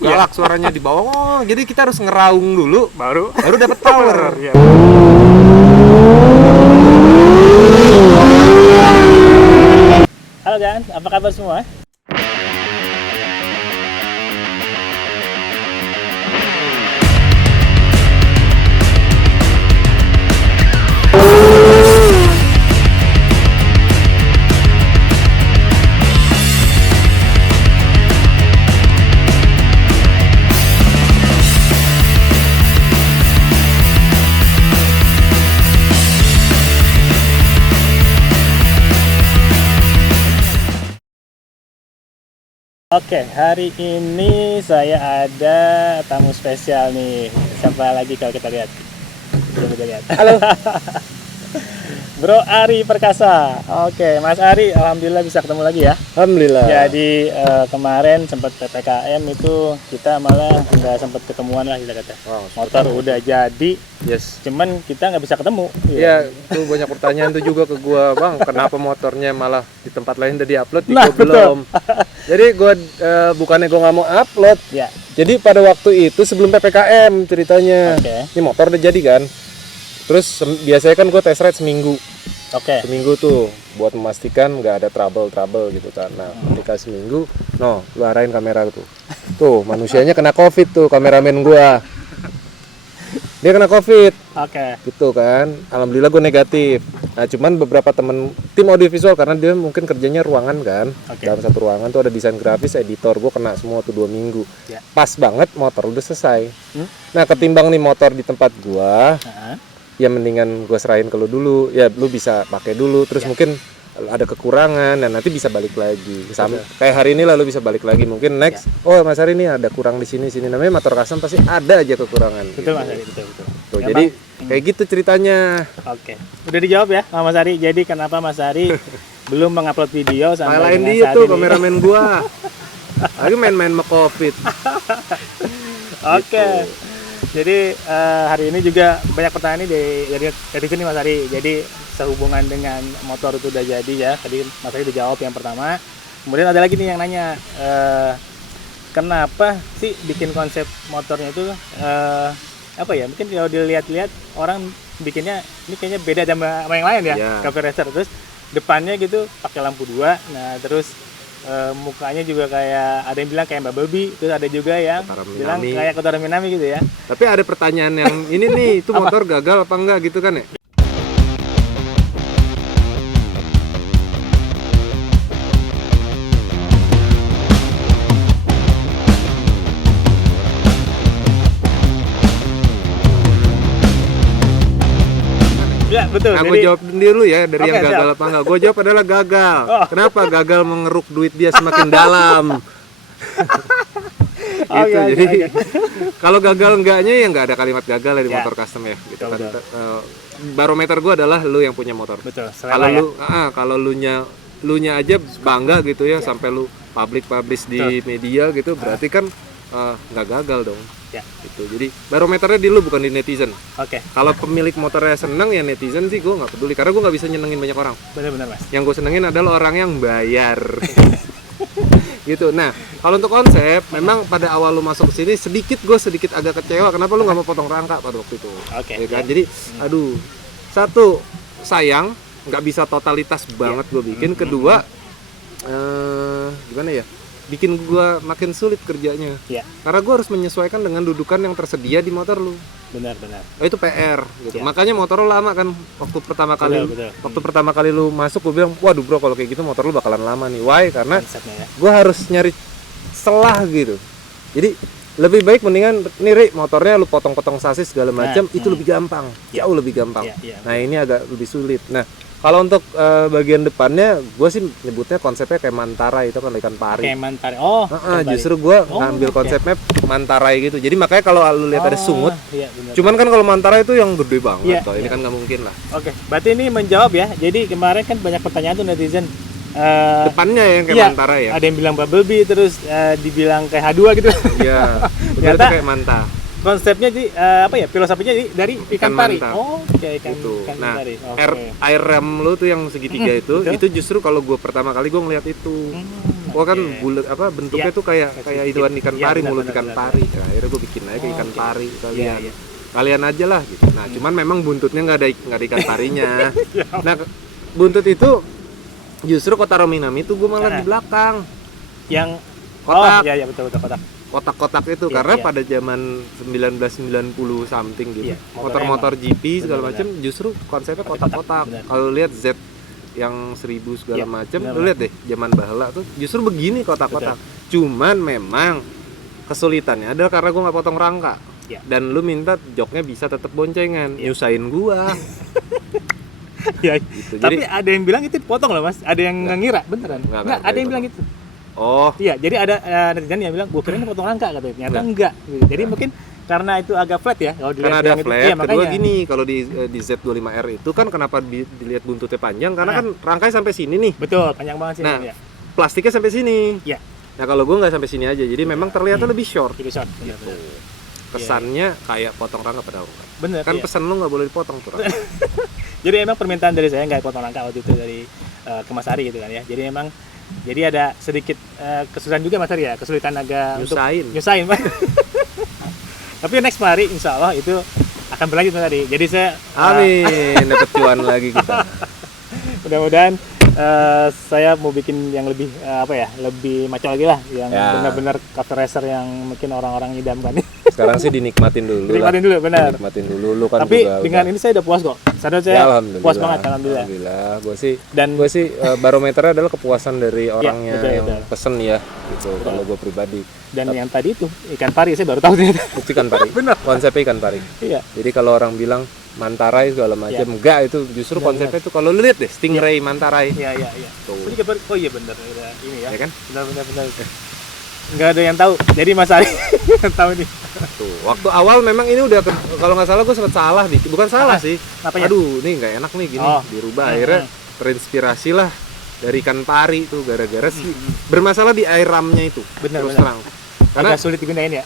galak suaranya di bawah. Oh, jadi kita harus ngeraung dulu baru dapat power. ya. Halo guys, apa kabar semua? Oke, hari ini saya ada tamu spesial nih. Siapa lagi kalau kita lihat? Coba kita lihat. Halo. Bro Ari Perkasa. Oke, Mas Ari, alhamdulillah bisa ketemu lagi ya. Alhamdulillah. Jadi kemarin sempat PPKM itu kita malah nggak sempat ketemuan lah kita kata. Wow, motor udah jadi, yes. cuman kita nggak bisa ketemu. Iya, itu banyak pertanyaan tuh juga ke gua, Bang, kenapa motornya malah di tempat lain udah diupload, di Nah, gua belum. Jadi gua bukannya gua nggak mau upload. Ya. Jadi pada waktu itu sebelum PPKM ceritanya. Oke. Ini motor udah jadi kan. Terus biasanya kan gua test ride seminggu. Oke. Seminggu tuh buat memastikan nggak ada trouble gitu kan. Nah, ketika seminggu, lu arahin kamera tuh. Tuh, manusianya kena COVID tuh, kameramen gua. Dia kena COVID. Oke. Gitu kan. Alhamdulillah gue negatif. Nah, cuman beberapa temen tim audiovisual karena dia mungkin kerjanya ruangan kan. Oke. Dalam satu ruangan tuh ada desain grafis, editor, gue kena semua tuh 2 minggu. Ya. Pas banget motor udah selesai. Nah, ketimbang nih motor di tempat gua, ya mendingan gue serahin ke lu dulu, ya lu bisa pakai dulu, terus mungkin ada kekurangan dan nanti bisa balik lagi. Kayak hari ini lah lu bisa balik lagi, mungkin next oh Mas Ari ini ada kurang di sini namanya motor custom pasti ada aja kekurangan. Betul gitu. Mas Ari, betul. Tuh, jadi kayak gitu ceritanya. Oke, udah dijawab ya sama Mas Ari. Jadi kenapa Mas Ari belum mengupload video sampai Lain dengan dia saat tuh ini? kameramen gua. Lagi main-main sama COVID. Oke. Jadi hari ini juga banyak pertanyaan nih dari sini Mas Ari. Jadi sehubungan dengan motor itu udah jadi ya. Tadi Mas Ari udah jawab yang pertama. Kemudian ada lagi nih yang nanya, kenapa sih bikin konsep motornya itu apa ya? Mungkin kalau dilihat-lihat orang bikinnya ini kayaknya beda sama yang lain ya. Yeah. Cafe Racer, terus depannya gitu pakai lampu 2. Nah, terus mukanya juga kayak ada yang bilang kayak Bumblebee, terus ada juga yang Kotaro bilang Minami. kayak Kotaro Minami gitu ya. Tapi ada pertanyaan yang ini nih, itu motor gagal apa enggak gitu kan ya? Ya betul. Nah, Jadi gue jawab dulu ya dari Oke, yang gagal siap. apa enggak. Gue jawab adalah gagal. Oh. Kenapa? Gagal mengeruk duit dia semakin dalam. Gitu. Oke, Jadi oke. kalau gagal enggaknya ya enggak ada kalimat gagal ya di Ya. motor custom ya. Gitu kan. Betul. Barometer gue adalah lu yang punya motor. betul. Kalau Selera ya. kalau lunya aja bangga gitu ya sampai lu publish di media gitu, berarti kan nggak gagal dong. Ya. Gitu. Jadi barometernya di lu bukan di netizen. Oke. Kalau pemilik motornya seneng ya netizen sih gue nggak peduli karena gue nggak bisa nyenengin banyak orang. Benar-benar Mas. Yang gue senengin adalah orang yang bayar. Gitu. Nah, kalau untuk konsep, memang pada awal lu masuk ke sini sedikit agak kecewa. Kenapa lu nggak mau potong rangka pada waktu itu? Oke. Ya kan? Ya. Jadi, aduh, satu sayang nggak bisa totalitas banget gue bikin. Kedua, gimana ya? Bikin gua makin sulit kerjanya. Ya. Karena gua harus menyesuaikan dengan dudukan yang tersedia di motor lu. Benar-benar. Itu PR gitu. Ya. Makanya motor lu lama kan waktu pertama kali. Betul. Waktu pertama kali lu masuk gua bilang, "Waduh bro, kalau kayak gitu motor lu bakalan lama nih." Why? Karena Konsepnya ya. gua harus nyari celah gitu. Jadi lebih baik mendingan nih Ri, motornya lu potong-potong sasis segala macam, itu lebih gampang. Jauh lebih gampang. Ya. Nah, ini agak lebih sulit. Nah, kalau untuk bagian depannya, gue sih nyebutnya konsepnya kayak Mantarai, itu kan ikan pari. Kayak Mantari. Oh. ikan pari. Justru gue Oh, ngambil oke. konsepnya Mantarai gitu. Jadi makanya kalau lu lihat ada sungut, Iya, benar. cuman kan kalau Mantarai itu yang gede banget, Iya, toh. Ini iya. kan nggak mungkin lah. Oke, berarti ini menjawab ya. Jadi kemarin kan banyak pertanyaan tuh netizen. Depannya yang kayak Iya, Mantarai ya. ada yang bilang Bumblebee, terus dibilang kayak H2 gitu. Iya, betul itu Ternyata- kayak Manta. konsepnya jadi apa ya? Filosofinya jadi dari ikan pari. manta. Oh, oke, ikan Itu. ikan Nah, pari. Oke. air rem lu tuh yang segitiga betul. itu justru kalau gue pertama kali gue ngeliat itu. Gua kan oke. bulat apa bentuknya Iya. tuh kayak hidungan ikan Iya, pari, benar, mulut benar, ikan benar, pari. Nah, akhirnya gue bikin aja kayak ikan Oke. pari Iya, kalian. iya. Kalian aja lah gitu. Nah, cuman memang buntutnya nggak ada ikan parinya. Nah, buntut itu justru Kotaro Minami tuh gue malah di belakang. Yang Kotak. iya betul kotak. Kotak-kotak itu Iya, karena iya. pada zaman 1990 something gitu. Iya, Motor-motor motornya GP segala Benar, macam justru konsepnya Kotak-kotak, kotak-kotak. benar. Kalau lihat Z yang 1000 segala Iya, macam, benar, lu lihat deh zaman bahala tuh justru begini kotak-kotak. Cuman memang kesulitannya adalah karena gua nggak potong rangka. Iya. Dan lu minta joknya bisa tetap boncengan, Iya. nyusahin gua. Iya. Gitu. Tapi Jadi ada yang bilang itu dipotong loh, Mas. Ada yang ngira beneran. Nggak, Ada yang bilang gitu. oh, Iya, jadi ada netizen yang bilang, "Gua kira ini potong rangka," katanya. Ternyata enggak. Gitu. Jadi mungkin karena itu agak flat ya kalau dilihat karena ada bilang itu. flat. Iya, Kedua makanya. gini, kalau di Z25R itu kan kenapa dilihat buntutnya panjang karena kan rangkanya sampai sini nih. Betul, panjang banget sih. Nah, ya. Plastiknya sampai sini. Iya. Nah, kalau gua nggak sampai sini aja, jadi memang terlihatnya lebih short. Jadi short. Benar. Kesannya kayak potong rangka padahal enggak. Bener. Kan iya. pesan lu nggak boleh dipotong tuh rangka. Jadi emang permintaan dari saya nggak potong rangka waktu itu dari ke Mas Ari gitu kan ya. Jadi emang ada sedikit kesulitan juga Mas Ari ya, kesulitan agak nyusahin Pak. Tapi next hari insya Allah itu akan berlanjut Mas Ari. Jadi saya Amin, dapat cuan lagi kita. mudah-mudahan saya mau bikin yang lebih lebih maco lagi lah, yang Ya. benar-benar cafe racer yang mungkin orang-orang idamkan. Sekarang sih dinikmatin dulu lah. Nikmatin dulu, benar. Dinikmatin dulu, lu kan Tapi juga dengan udah- ini saya udah puas kok. Sadar Ya, saya alhamdulillah. puas banget, alhamdulillah. Alhamdulillah. Gue Dan sih barometernya adalah kepuasan dari orangnya betul, yang betul. pesen ya, gitu. Kalau gue pribadi, yang tadi itu ikan pari saya baru tahu ternyata. itu ikan pari. Benar. Konsepnya ikan pari. Iya. Jadi kalau orang bilang mantarai segala macam, enggak, itu justru Benar, konsepnya itu kalau lu lihat deh, stingray mantarai. Iya. Tuh. Jadi oh iya benar ini ya. Ya kan? Benar. Nggak ada yang tahu. Jadi Mas Ari yang tahu nih. Tuh, waktu awal memang ini udah kalau nggak salah gue sempat salah dikit. Bukan salah sih. Apanya? Aduh, ini nggak enak nih gini. Oh. Dirubah akhirnya terinspirasi lah dari ikan pari tuh gara-gara sih bermasalah di air ramnya itu. Benar, terus benar. terang. Karena Agak sulit digunain ya.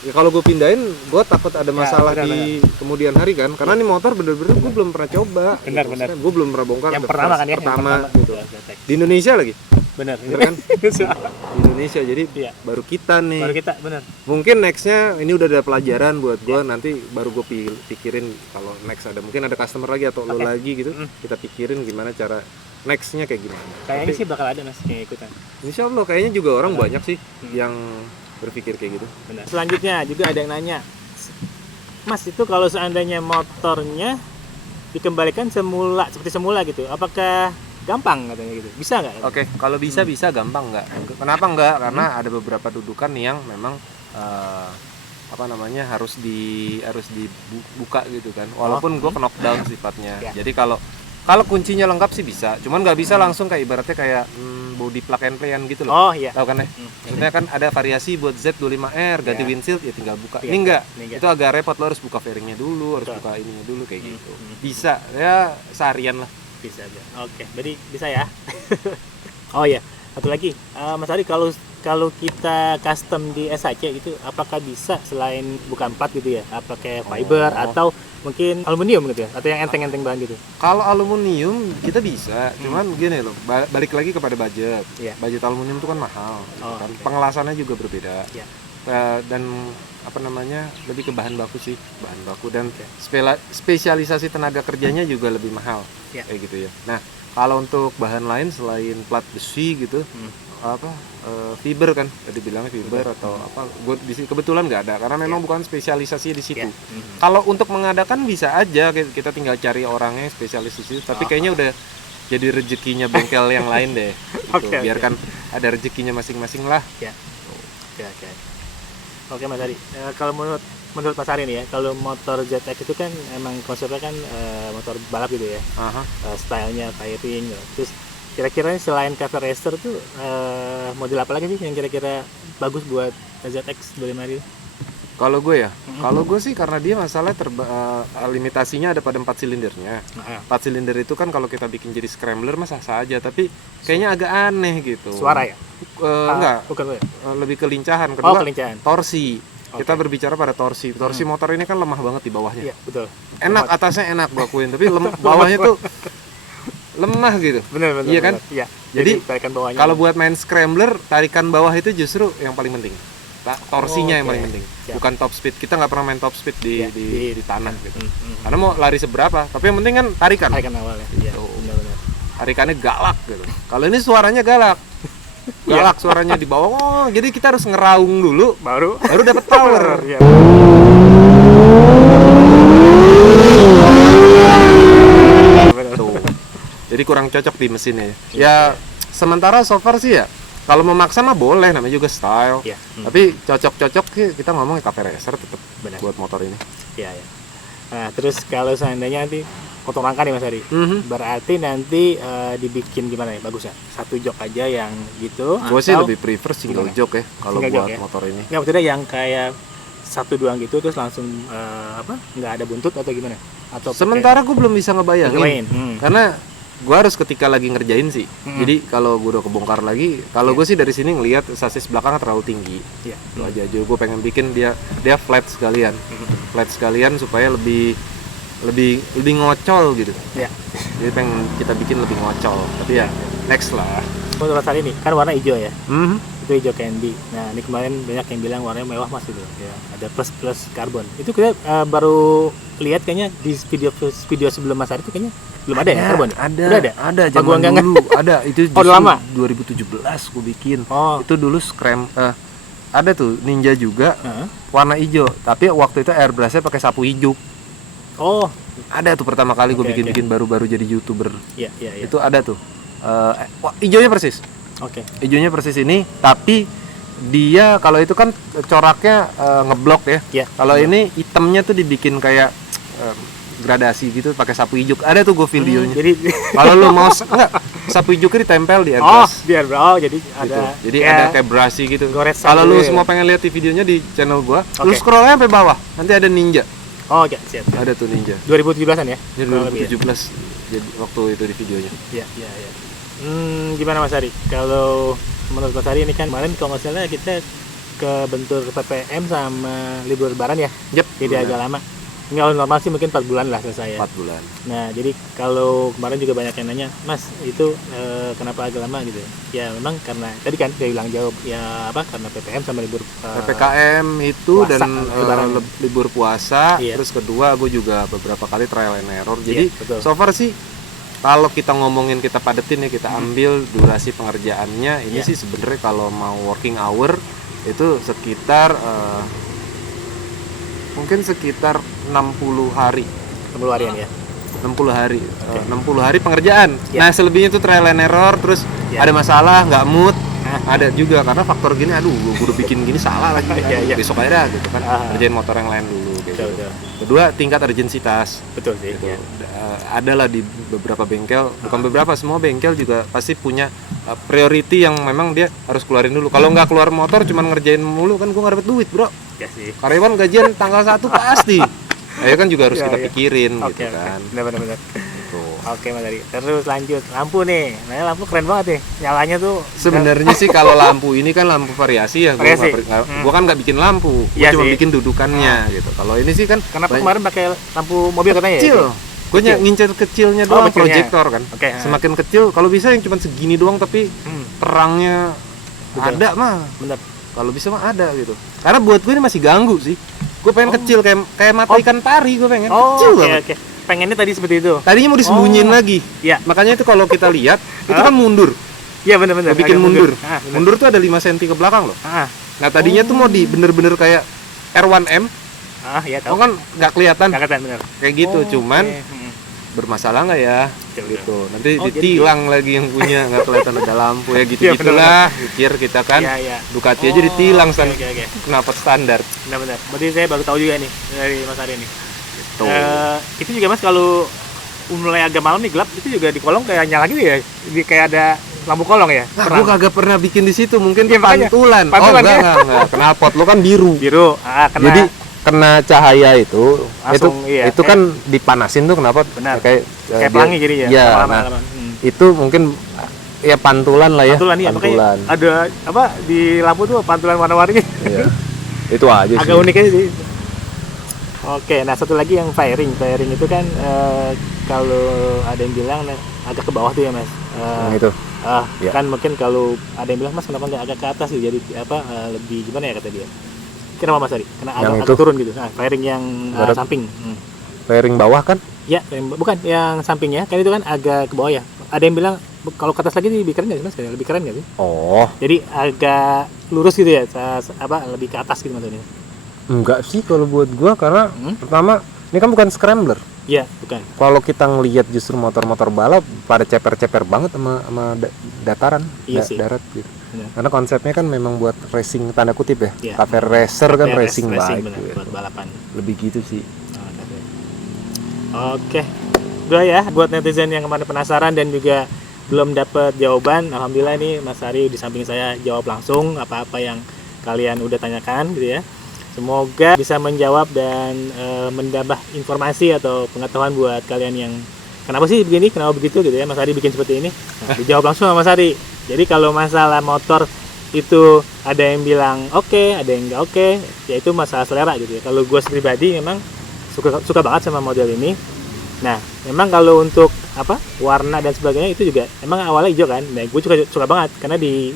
ya kalau gue pindahin, gue takut ada masalah benar, di kemudian hari kan. Karena ini motor bener-bener gue belum pernah coba. Benar, gitu. benar. Maksudnya gue belum pernah bongkar. Yang the pertama first kan ya, yang pertama pertama. gitu. Iya, Di Indonesia lagi. Benar. Bener kan? Di Indonesia jadi Iya. baru kita nih. Baru kita benar. Mungkin nextnya ini udah ada pelajaran buat gue, nanti baru gue pikirin kalau next ada mungkin ada customer lagi atau lo Oke. lagi gitu, kita pikirin gimana cara nextnya kayak gimana. Kayaknya Tapi, sih bakal ada Mas yang ikutan. insya Allah kayaknya juga orang banyak sih yang berpikir kayak gitu. Benar. Selanjutnya juga ada yang nanya, Mas itu kalau seandainya motornya dikembalikan seperti semula gitu, apakah gampang katanya gitu? Bisa nggak? Oke, kalau bisa gampang nggak? Kenapa nggak? Karena ada beberapa dudukan yang memang harus dibuka gitu kan. Walaupun gue knockdown sifatnya. Ya. Jadi kalau kuncinya lengkap sih bisa, cuman nggak bisa langsung kayak ibaratnya kayak body plug and play gitu loh. Oh iya. Tahu kan ya? Maksudnya kan ada variasi buat Z25R ganti Ya. windshield ya tinggal buka. Iya, Ini enggak. ini enggak. Itu agak repot, lo harus buka fairingnya dulu, harus Betul. buka ininya dulu kayak gitu. Hmm. Bisa ya seharian lah. Bisa aja. Oke, berarti bisa ya. Oh iya, satu lagi, Mas Ari kalau kita custom di SHC gitu, apakah bisa selain bukan plat gitu ya? Apa kayak fiber atau mungkin aluminium gitu ya? Atau yang enteng-enteng bahan gitu? Kalau aluminium kita bisa, cuman gini loh, balik lagi kepada budget. Iya. Budget aluminium itu kan mahal, gitu Oh, kan. oke. Pengelasannya juga berbeda. Iya. Dan lebih ke bahan baku sih, bahan baku dan spesialisasi tenaga kerjanya juga lebih mahal, Iya. kayak gitu ya. Nah, kalau untuk bahan lain selain plat besi gitu, fiber kan, tadi bilangnya fiber atau apa, gue di sini kebetulan nggak ada karena memang bukan spesialisasi di situ. Iya. Kalau untuk mengadakan bisa aja, kita tinggal cari orangnya spesialis di situ. Tapi kayaknya udah jadi rezekinya bengkel yang lain deh. Gitu. Oke. Biarkan ada rezekinya masing-masing lah. Oke. Oke Mas Ari, kalau menurut Mas Ari nih ya, kalau motor ZX itu kan emang konsepnya kan motor balap gitu ya, Aha. stylenya fairing gitu. Terus kira-kira selain cafe racer tuh model apa lagi sih yang kira-kira bagus buat ZX 25 itu? Kalau gue kalau gue sih karena dia masalah limitasinya ada pada 4 silindernya. 4 silinder itu kan kalau kita bikin jadi scrambler mah sah-sah aja, tapi kayaknya agak aneh gitu. Suara ya? Enggak, Bukan ya? lebih kelincahan. Kedua, kelincahan. torsi. Kita berbicara pada torsi. Torsi motor ini kan lemah banget di bawahnya. Iya, betul. Enak atasnya enak gua akuin, tapi bawahnya tuh lemah gitu. Benar. Iya kan? Iya. Jadi tarikan bawahnya. kalau buat main scrambler, tarikan bawah itu justru yang paling penting. Torsinya yang paling penting. Siap. Bukan top speed. Kita nggak pernah main top speed di tanah gitu. Hmm. Karena mau lari seberapa, tapi yang penting kan tarikan. Tarikan awalnya. Iya, benar. Tarikannya galak gitu. Kalau ini suaranya galak. Galak suaranya di bawah. Oh, jadi kita harus ngeraung dulu Baru dapat power. Iya. Tuh. Jadi kurang cocok di mesinnya. Ya sementara so far sih ya. Kalau memaksa mah boleh, namanya juga style. Iya. Tapi cocok-cocok sih kita ngomongin cafe racer tetap Benar. buat motor ini. Iya. Nah, terus kalau seandainya nanti potong rangka nih Mas Ari. Berarti nanti dibikin gimana ya bagusnya? Satu jok aja yang gitu. Gue sih lebih prefer single jok ya kalau Single buat jok ya? motor ini. Nggak, maksudnya yang kayak satu doang gitu terus langsung nggak ada buntut atau gimana? Atau Sementara gue belum bisa pakai ngebayangin. ngebayangin. Karena gue harus ketika lagi ngerjain sih. Jadi kalau gue udah kebongkar lagi, kalau gue sih dari sini ngelihat sasis belakangnya terlalu tinggi. Iya. Itu aja. Jadi gue pengen bikin dia flat sekalian. Flat sekalian supaya lebih ngocol gitu. Iya. Jadi pengen kita bikin lebih ngocol. Tapi ya next lah. Untuk Mas Ari ini kan warna hijau ya. Mhm. Itu hijau candy. Nah, ini kemarin banyak yang bilang warnanya mewah Mas itu. Ya, ada plus karbon. Itu kita baru lihat kayaknya di video sebelum Mas Ari itu kayaknya belum ada ya karbon. Ada. Udah ada. Ada Apa gua zaman nggak dulu. Ada itu Oh, udah lama? 2017 gue bikin. Oh. Itu dulu ada tuh Ninja juga Heeh. warna hijau. Tapi waktu itu airbrushnya pakai sapu hijau. Oh, Ada tuh pertama kali gue Oke, bikin baru-baru jadi YouTuber. iya. Itu ada tuh. Wah, hijaunya persis. Oke. Hijaunya persis ini, tapi dia kalau itu kan coraknya ngeblok ya. Iya. Kalau ini hitamnya tuh dibikin kayak gradasi gitu pakai sapu hijau. Ada tuh gue videonya. Jadi Kalau lu mau enggak sapu hijau ditempel di oh, airbrush. biar bro. Jadi ada Gitu. Jadi ada kayak brushing gitu. goresan Kalau lu gitu ya. semua pengen lihat di videonya di channel gua, lu Oke. scrollnya sampai bawah. Nanti ada Ninja. Oh, ya, siap. Ada tuh Ninja. 2017-an ya? Ini Kurang lebih ya? 2017 jadi waktu itu di videonya. Iya. Gimana Mas Ari? Kalau menurut Mas Ari ini kan kemarin kalau nggak salah kita ke bentur PPM sama libur lebaran ya? Yep. Jadi agak lama. Ini kalau normal sih mungkin 4 bulan lah selesai ya. 4 bulan. Nah, jadi kalau kemarin juga banyak yang nanya, Mas, itu kenapa agak lama gitu? Ya memang karena tadi kan saya bilang jawab ya apa karena PPM sama libur PPKM itu puasa, dan lebaran. libur puasa, Iya. terus kedua gue juga beberapa kali trial and error. Jadi Iya, betul. so far sih kalau kita ngomongin kita padetin ya kita ambil durasi pengerjaannya ini Iya. sih sebenarnya kalau mau working hour itu sekitar mungkin sekitar 60 hari. 60 harian ya. 60 hari. 60 hari pengerjaan. Iya. Nah, selebihnya itu trial and error terus Iya. ada masalah, nggak mood. Ah. Ada juga karena faktor gini aduh gue udah bikin gini salah lagi. Iya. Besok aja dah gitu kan. Ah. Kerjain motor yang lain dulu kayak Betul, gitu. betul. Kedua, tingkat urgensitas. Betul sih. Gitu. Ya. Ada lah di beberapa bengkel, bukan beberapa, semua bengkel juga pasti punya priority yang memang dia harus keluarin dulu. Kalau nggak keluar motor cuman ngerjain mulu kan gue nggak dapet duit, Bro. Ya sih. Karyawan gajian tanggal 1 pasti. Ayo kan juga harus Iya, kita iya. pikirin Oke, gitu kan. benar. Gitu. Oke Mas Ari. Terus lanjut lampu nih. Nah, lampu keren banget nih. Nyalanya tuh Sebenarnya sih kalau lampu ini kan lampu variasi ya. Variasi. Gua kan nggak bikin lampu, gua Iya cuma sih. bikin dudukannya gitu. Kalau ini sih kan kenapa banyak- kemarin pakai lampu mobil katanya ya? kecil. Gue Kecil? ngincer kecilnya Oh, doang, kecilnya. proyektor kan. Oke. Semakin kecil, kalau bisa yang cuma segini doang tapi terangnya Betul. ada mah. Bener. Kalau bisa mah ada gitu. Karena buat gue ini masih ganggu sih. Gue pengen kecil kayak mata ikan pari, gue pengen kecil oke, banget. oke. Pengennya tadi seperti itu. Tadinya mau disembunyiin Oh. lagi. Iya. Makanya itu kalau kita lihat itu kan mundur. Iya benar-benar. Gue bikin mundur. bener. Mundur tuh ada 5 cm ke belakang loh. Ah, Nah tadinya tuh mau di bener-bener kayak R1M, ya oh tahu. kan nggak kelihatan Nggak kelihatan bener. kayak gitu, Oh, cuman oke. bermasalah nggak ya Betul, gitu. Nanti Oh, jadi- ditilang lagi yang punya, nggak kelihatan ada lampu ya gitu Iya, gitulah. Pikir kita kan Iya, iya. Ducati aja ditilang Oke. kenapa standar. Benar-benar. Berarti saya baru tahu juga nih dari Mas Ari nih. Tuh. Itu juga Mas kalau mulai agak malam nih gelap itu juga di kolong kayak nyala gitu ya. Di kayak ada lampu kolong ya. Nah, gue kagak pernah bikin di situ, mungkin Iya, tuh makanya. pantulan. Pantulan, Oh ya. enggak. Knalpot lo kan biru. Biru. Kena. Jadi kena cahaya itu Langsung, iya. itu kan dipanasin tuh knalpot Benar. kayak kayak pelangi jadi ya. Iya, lama-lama. nah, itu mungkin ya pantulan lah ya. Pantulan iya makanya ada apa di lampu tuh pantulan warna-warni. Iya. Itu aja sih. Agak unik aja sih. Oke, nah satu lagi yang fairing itu kan kalau ada yang bilang agak ke bawah tuh ya mas. Itu. Ya. Kan mungkin kalau ada yang bilang mas kenapa nggak agak ke atas sih, jadi lebih gimana ya kata dia. Kenapa mas Ari? Karena agak turun gitu. Nah, fairing yang samping. Fairing bawah kan? Ya, bukan yang sampingnya kan itu kan agak ke bawah ya. Ada yang bilang kalau ke atas lagi lebih keren nggak sih mas? Lebih keren nggak sih? Oh. Jadi agak lurus gitu ya, lebih ke atas gitu maksudnya. Enggak sih kalau buat gua, karena pertama ini kan bukan scrambler. Iya, bukan. Kalau kita ngelihat justru motor-motor balap pada ceper-ceper banget sama dataran, darat gitu. Ya. Karena konsepnya kan memang buat racing tanda kutip ya. Cafe racer kan racing bike gitu. Buat balapan. Lebih gitu sih. Oke. Udah ya, buat netizen yang kemarin penasaran dan juga belum dapat jawaban, alhamdulillah ini Mas Ari di samping saya jawab langsung apa-apa yang kalian udah tanyakan gitu ya. Semoga bisa menjawab dan menambah informasi atau pengetahuan buat kalian yang kenapa sih begini, kenapa begitu gitu ya. Mas Ari bikin seperti ini. Nah, dijawab langsung sama Mas Ari. Jadi kalau masalah motor itu ada yang bilang oke, ada yang nggak oke, ya itu masalah selera gitu ya. Kalau gue pribadi memang suka banget sama model ini. Nah, memang kalau untuk warna dan sebagainya itu juga emang awalnya hijau kan. Nah, gue suka banget karena di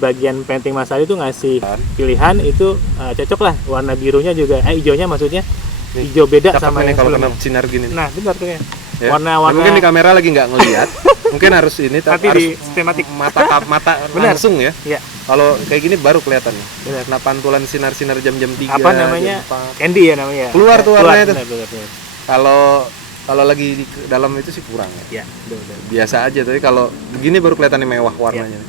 bagian painting Mas Ari itu ngasih pilihan itu cocok lah, warna birunya juga hijaunya maksudnya hijau beda sama yang kalau kena sinar gini. Nah, benar tuh ya. Ya. Warna mungkin di kamera lagi nggak ngelihat. Mungkin harus ini tapi harus di sistematik mata langsung ya. Iya. Kalau kayak gini baru kelihatan ya. Nah, pantulan sinar-sinar jam-jam 3. Apa namanya? Candy ya namanya. Keluar tuh warnanya tuh. Benar. Kalau lagi di dalam itu sih kurang ya. Iya, betul. Biasa aja, tapi kalau begini baru kelihatan mewah warnanya. Ya.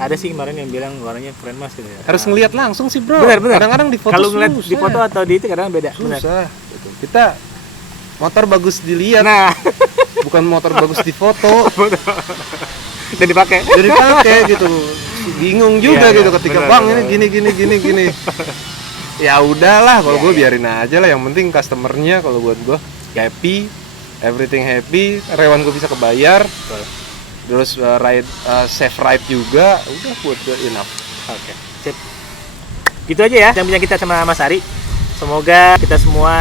Ada sih kemarin yang bilang warnanya keren mas gitu ya. Harus ngelihat langsung sih bro. Benar. Kadang-kadang di foto kalau ngeliat di foto atau di itu kadang beda. Susah. Gitu. Kita motor bagus dilihat. Nah, bukan motor bagus di foto. Dan dipakai gitu. Bingung juga gitu ketika benar, bang ini gini. Ya udahlah, kalau gue biarin aja lah. Yang penting customernya kalau buat gue happy, everything happy, rewan gue bisa kebayar. Terus safe ride juga, udah buat gue enough. Oke, sip. Gitu aja ya yang kita sama Mas Ari. Semoga kita semua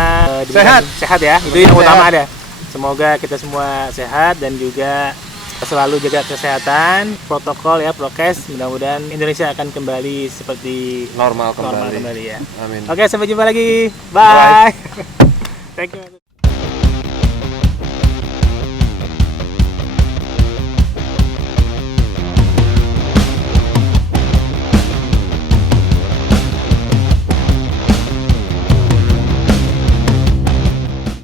sehat ya. Itu yang utama ada. Semoga kita semua sehat dan juga selalu jaga kesehatan, protokol ya, prokes. Mudah-mudahan Indonesia akan kembali seperti normal kembali ya. Amin. Oke, sampai jumpa lagi. Bye. Thank you.